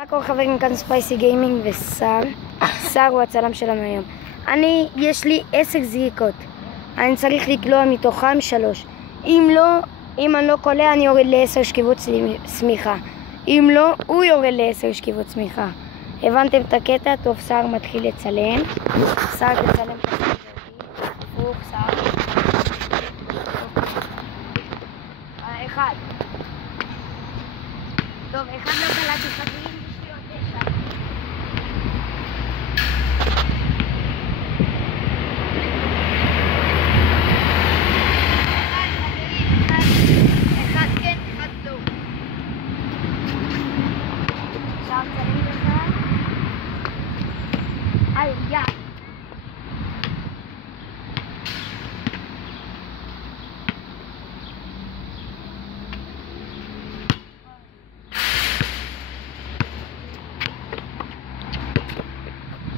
מה קורה חברים, כאן ספייסי גיימינג ושר. שר הוא הצלם שלנו היום. יש לי 10 זריקות. אני צריך לקלוע מתוכם 3. אם אני לא קולע, אני יורד ל10 שכיבות צמיחה. אם לא, הוא יורד ל10 שכיבות צמיחה. הבנתם את הקטע? טוב, שר מתחיל לצלם. שר תצלם את הסרט. הפוך, שר. אחד. טוב, אחד לא קלעתי חברים, יש לי עוד 9. אחד כן, אחד לא. עכשיו צלם לך. יא.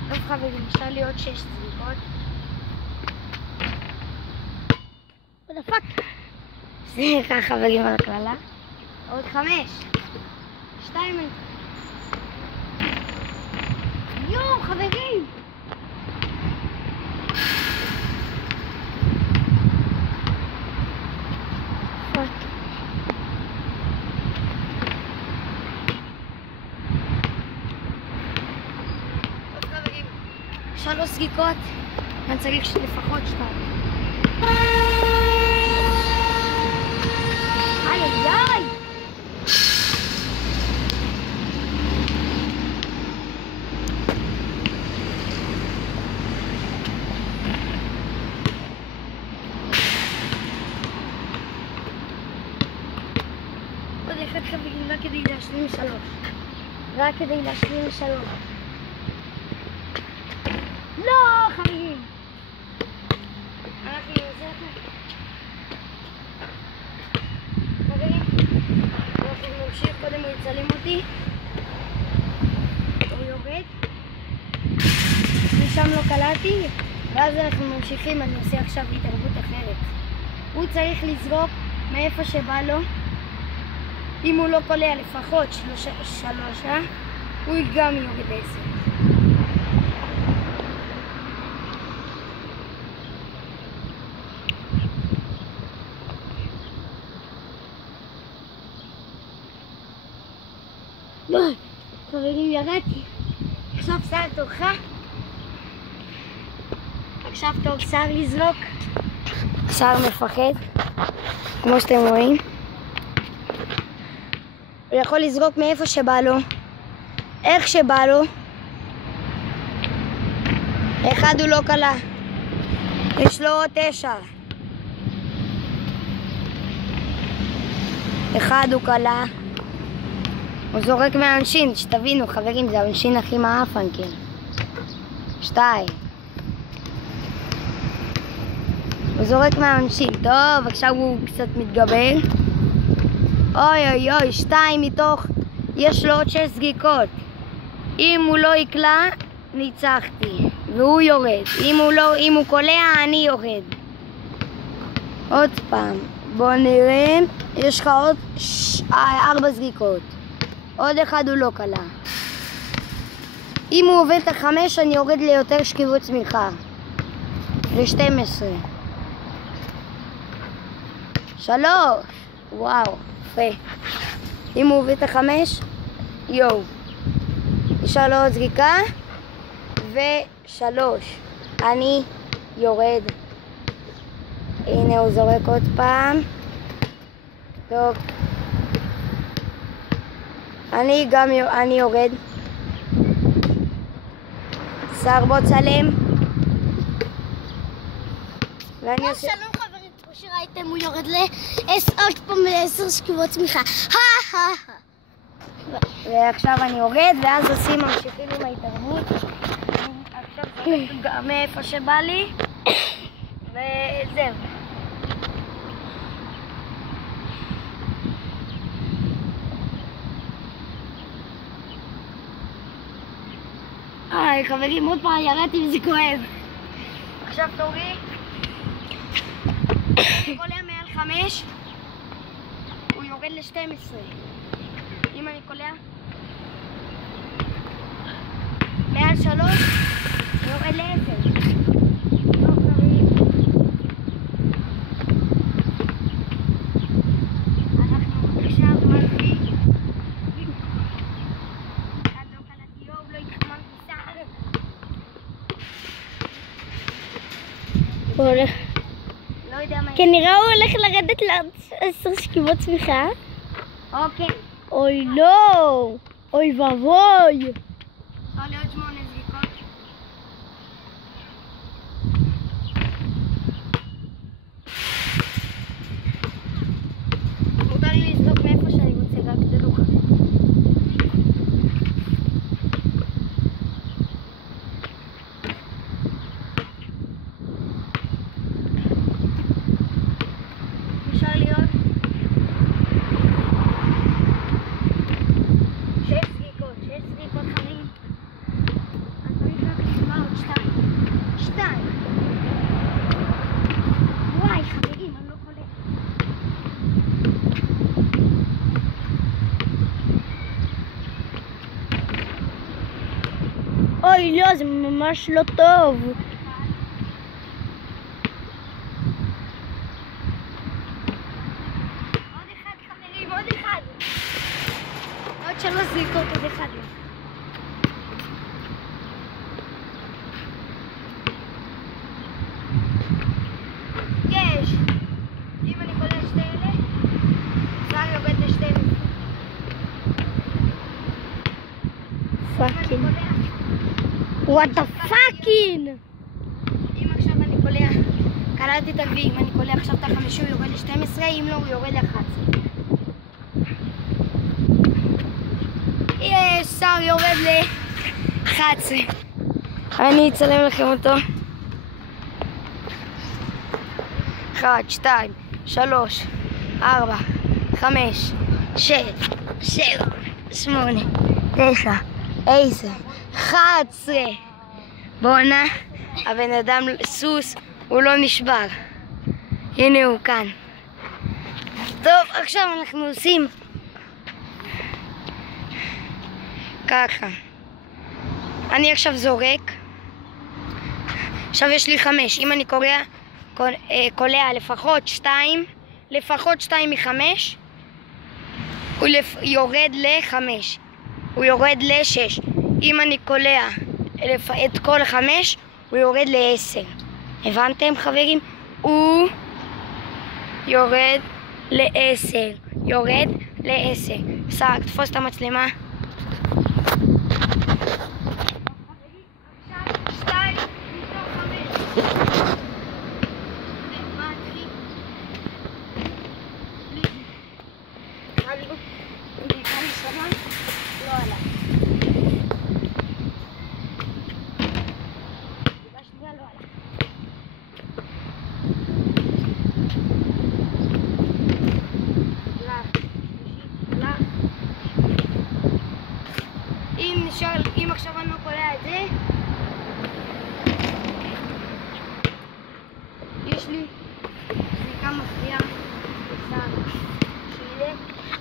טוב חברים, נשאר לי עוד 6 זריקות. what the fuck? סליחה חברים על הכללה. עוד 5. 2. יואו חברים! טוב חברים, 3 זריקות. אני צריך לפחות 2. איי! עוד אחד חברים, רק כדי להשלים 3. רק כדי להשלים 3. לא חברים! אנחנו נעשה חברים, אנחנו נמשיך, קודם הוא יצלם אותי. הוא יורד. משם לא קלעתי, ואז אנחנו ממשיכים. אני עושה עכשיו התערבות אחרת. הוא צריך לזרוק מאיפה שבא לו. אם הוא לא קולע לפחות 3, הוא גם יורד ל10. חברים, ירדתי. עכשיו שר תורך. עכשיו טוב, שר לזרוק. שר מפחד, כמו שאתם רואים. הוא יכול לזרוק מאיפה שבא לו, איך שבא לו. אחד הוא לא קלע, יש לו עוד 9. אחד הוא קלע. הוא זורק מהעונשין, שתבינו חברים, זה העונשין הכי מאפן, כן. 2. הוא זורק מהעונשין. טוב, עכשיו הוא קצת מתגבר. אוי, 2 מתוך, יש לו עוד 6 זריקות. אם הוא לא יקלע, ניצחתי, והוא יורד. אם הוא קולע, אני יורד. עוד פעם, בוא נראה. יש לך עוד 4 זריקות. עוד אחד הוא לא קלע. אם הוא עובד את 5, אני יורד ליותר שכיבות צמיחה. ל12. 3. וואו, יפה. אם הוא עובד את 5, יואו. נשאר לו עוד זריקה. 3. אני יורד. הנה הוא זורק עוד פעם. טוב. אני יורד. שר בוא צלם. שלום חברים, כמו שראיתם הוא יורד עוד פעם ל10 שכיבות צמיחה. ועכשיו אני יורד, ואז ממשיכים עם ההתערבות. עכשיו זורק גם מאיפה שבא לי. וזהו. חברים, עוד פעם ירדתי וזה כואב. עכשיו תורי. קולע מעל 5, הוא יורד ל12. אם אני קולע, על 3, יורד ל10. טוב חברים, אנחנו עכשיו מתחילים. לא קלטתי, לא התחממתי סער. הוא הולך. לא יודע מה. כנראה הוא הולך לרדת ל10 שכיבות צמיחה. אוקיי. אוי לא! אוי ואבוי! יכול להיות 8 זריקות. מותר לי לזרוק מאיפה שאני רוצה, רק תדעו. נשאר לי עוד 6 זריקות חברים. אני צריך רק לשמוע עוד 2. וואי חברים, אני לא קולט. אוי לא, זה ממש לא טוב. עוד 1 חברים, עוד 1. עוד 3 זריקות, עוד 1. יש! אם אני קולט 2 אלה, סער יורד ל12. פאקינג. וואט דה פאקינג! אם עכשיו אני קולע, קלטתי את הגביע, אם אני קולע עכשיו את ה5 הוא יורד ל12, אם לא הוא יורד ל11. יש, סער יורד ל11. אני אצלם לכם אותו. 1, 2, 3, 4, 5, 6, 7, 8, 9, 10, 11. בואנה, הבן אדם סוס, הוא לא נשבר. הנה הוא כאן. טוב, עכשיו אנחנו עושים ככה. אני עכשיו זורק. עכשיו יש לי 5. אם אני קולע לפחות 2 מ5, הוא יורד ל5. הוא יורד ל6. אם אני קולע את כל 5, הוא יורד ל10. הבנתם חברים? הוא יורד ל10. יורד ל10. סער, תפוס את המצלמה. אם עכשיו אני לא קולע את זה, יש לי זריקה מפריעה.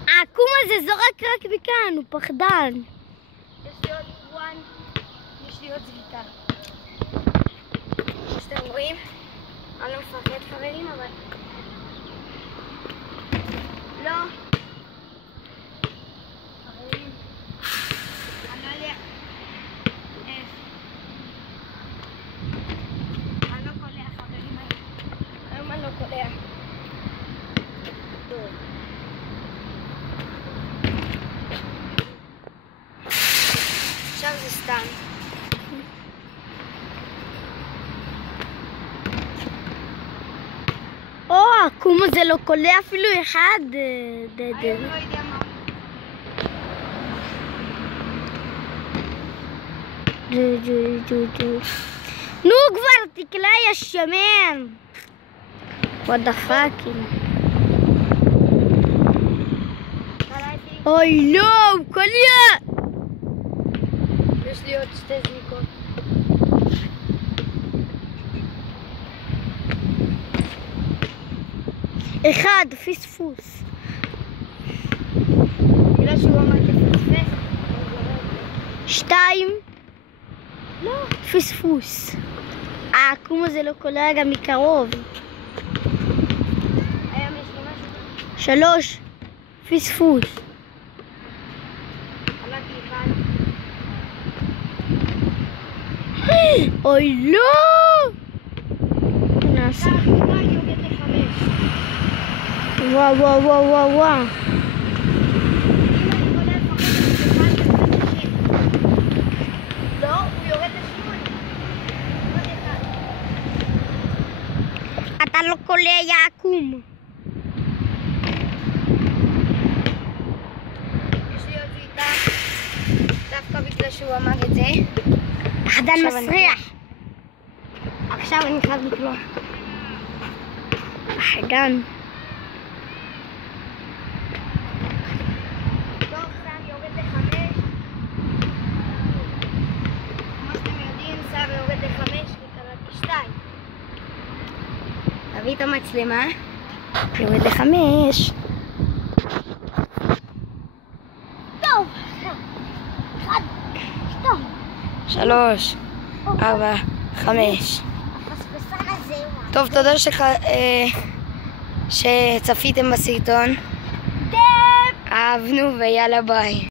העקום הזה זורק רק מכאן, הוא פחדן. יש לי עוד יש לי עוד זריקה. שאתם רואים? אני לא מפחד חברים, אבל לא. חברים, אני לא יודע איך. אני לא קולע חברים, היום אני לא קולע. טוב. עכשיו זה סתם. העקום הזה לא קולע אפילו אחד. אני לא יודע מה. נו כבר, תקלע יא שמן. What the fucking. אוי לא, הוא קולע. יש לי עוד 2 זריקות. אחד, פספוס. בגלל שהוא אמר כפספס. 2. לא. פספוס. העקום הזה לא קולע גם מקרוב. היום יש לי משהו. 3. פספוס. אמרתי אחד. אוי לא! נעשה. אני יורד ל5. וואו וואו וואו וואו וואו. לא, הוא יורד ל8. אתה לא קולע יעקום. יש לי עוד בעיטה. דווקא בגלל שהוא אמר את זה. חדן מסריח. עכשיו אני חייב לקלוע. חדן. טוב, סם יורד ל5. כמו שאתם יודעים, סם יורד ל5 וקראתי 2. תביא את המצלמה. יורד ל5. טוב. 1, 2. 3, 4, 5. הפספסן הזה הוא... טוב, תודה שצפיתם בסרטון. אהבנו ויאללה ביי.